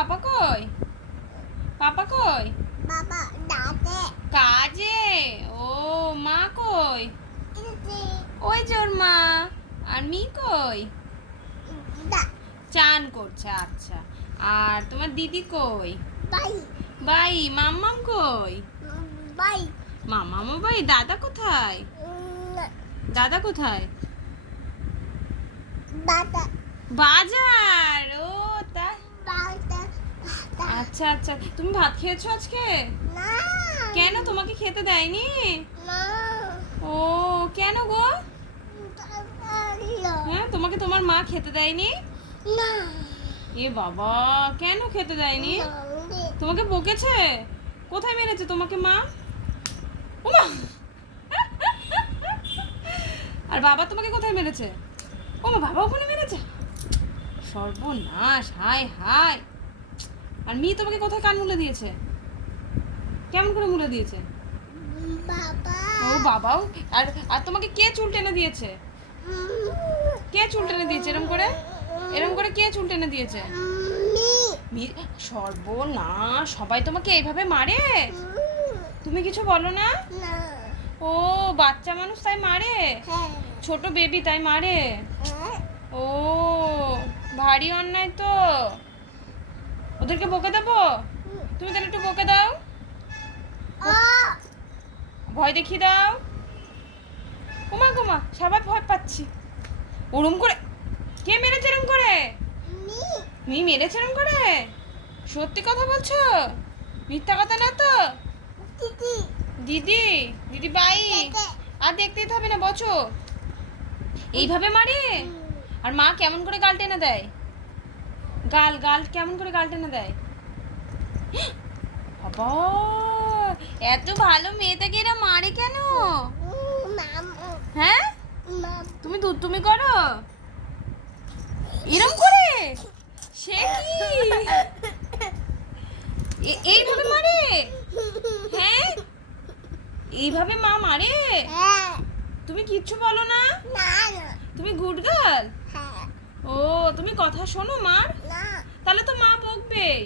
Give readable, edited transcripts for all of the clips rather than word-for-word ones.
পাপা কই? পাপা কই? বাবা দাঁতে কাজে। ও মা কই? ওই যে ওর মা। আর মি কই? চান করছে। আচ্ছা। আর তোমার দিদি কই? Bye bye. মাম্মাম কই? বাই মাম্মাম বাই। দাদা কোথায়? দাদা কোথায়? বাটা বাজার। ও তা বাটা আচ্ছা আচ্ছা, তুমি ভাত খেয়েছো আজকে? না কেন, তোমাকে খেতে দেয়নি? না ও কেন গো? হ্যাঁ, তোমাকে তোমার মা খেতে দেয়নি? না এ বাবা, কেন খেতে দেয়নি? তোমাকে বকেছে? কোথায় মেরেছে তোমাকে মা? ওমা! আর বাবা তোমাকে কোথায় মেরেছে? ওমা, বাবা ওখানে মেরেছে। সর্বনাশ, হায় হায়। আর মি তোমাকে কোথায় কান মুলে দিয়েছে? কেমন করে মুলে দিয়েছে? বাবা ও বাবাও। আর আর তোমাকে কে চুল টেনে দিয়েছে? কে চুল টেনে দিয়েছে এরম করে? এরম করে কে চুল টেনে দিয়েছে? সর্বনাশ, সবাই তোমাকে এইভাবে মারে? তুমি কিছু বলো না? না ও বাচ্চা মানুষ তাই মারে? হ্যাঁ ছোট বেবি তাই মারে? ও ভারী অন্যায় তো। ওদেরকে বকে দেবো? তুমি তাহলে একটু বকে দাও, ভয় দেখিয়ে দাও। ওমা গোমা, সবাই ভয় পাচ্ছি। ওরম করে কে মেরেছে? এরম করে মি মেরেছে? এরম করে সত্যি কথা বলছো? মিথ্যা কথা না তো? দিদি দিদি দিদি বাই। আর দেখতে হবে না, বচো। এইভাবে মারে? আর মা কেমন করে গাল টেনে দেয়? গাল গাল কেমন করে গাল টেনে দেয়? বাবা, এত ভালো মেয়েটাকে এরা মারে কেন? হ্যাঁ, তুমি তুমি করো এরম করে? সে কি এইভাবে মারে? হ্যাঁ, এইভাবে মা মারে? তুমি কিচ্ছু বলো না? তুমি গুড গার্ল? ও তুমি কথা শোনো মার? তাহলে তো মা বকবেই।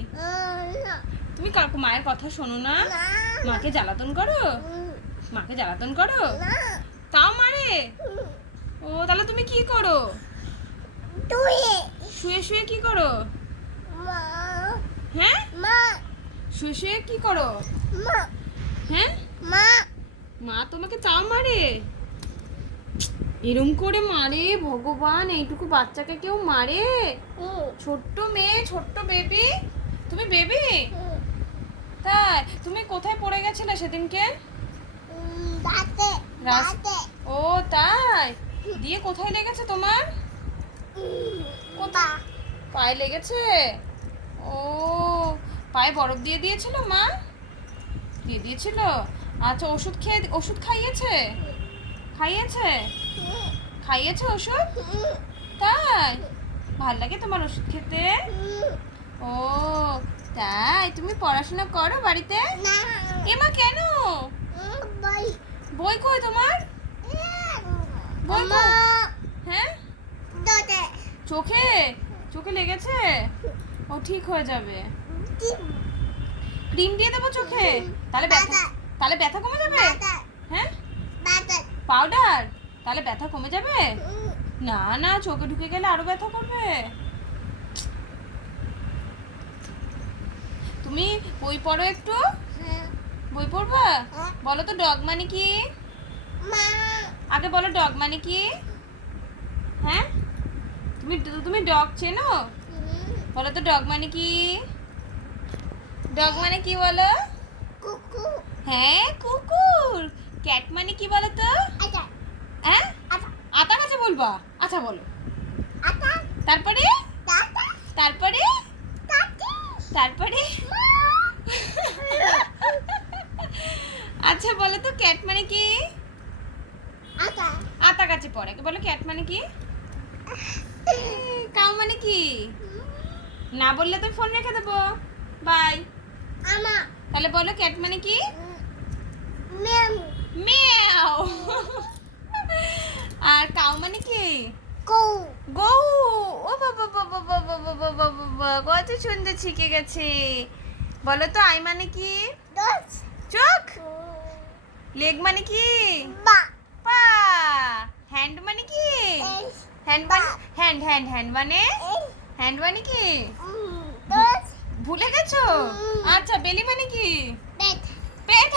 তুমি মায়ের কথা শোনো না? মাকে জ্বালাতন করো? মাকে জ্বালাতন করো? তাও মারে? ও তাহলে তুমি কি করো? শুয়ে শুয়ে কি করো? হ্যাঁ, শুয়ে শুয়ে কি করো? হ্যাঁ, মা তোমাকে তাও মারে? এরম করে মারে? ভগবান, এইটুকু বাচ্চাকে কেউ মারে? ছোট্ট মেয়ে, ছোট্ট বেবি। তুমি বেবি? তাই তুমি কোথায় পড়ে গেছিলে সেদিনকে? ও তাই? দিয়ে কোথায় লেগেছে তোমার? পায়ে লেগেছে? ও পায়ে বরফ দিয়ে দিয়েছিল মা? দিয়ে দিয়েছিল? আচ্ছা, ওষুধ খাইয়েছে? খাইয়েছে? খাইয়েছে ওষুধ? তাই? ভাল লাগে তোমার ওষুধ খেতে? ও তাই, তুমি পড়াশোনা করো বাড়িতে? এমা কেন? বই কই তোমার? বই কই? হ্যাঁ, চোখে চোখে লেগেছে? ও ঠিক হয়ে যাবে। ক্রিম দিয়ে দেবো চোখে? তাহলে ব্যথা কমে যাবে? হ্যাঁ, পাউডার? তাহলে ব্যথা কমে যাবে? না না, চোখে ঢুকে গেলে আরো ব্যথা করবে। তুমি বই পড়ো একটু। বই পড়বা? বলো তো ডগ মানে কি? আগে বলো ডগ মানে কি? হ্যাঁ, তুমি তুমি ডগ চেনো? বলো তো ডগ মানে কি? ডগ মানে কি বলো? হ্যাঁ, কুকুর। ক্যাট মানে কি বলো তো? হ্যাঁ, আতা গাছে বলবা? আচ্ছা বলো। তারপরে তারপরে তারপরে আচ্ছা বলো তো ক্যাট মানে কি? আতা গাছে পড়ে। বলো ক্যাট মানে কি? কাউ মানে কি? না বললে তো ফোন রেখে দেবো। বাই। তাহলে বলো ক্যাট মানে কি? মিয়াও। আর কাউ মানে কি? গৌ গৌ। ও বাবা বাবা বাবা বাবা বাবা বাবা, কত সুন্দর শিখে গেছে। বলো তো আই মানে কি? দশ চোখ। লেগ মানে কি? বা পা। হ্যান্ড মানে কি? হ্যান্ড মানে হ্যান্ড হ্যান্ড হ্যান্ড মানে হ্যান্ড মানে কি? দশ ভুলে গেছো? আচ্ছা বেলি মানে কি? পেট পেট।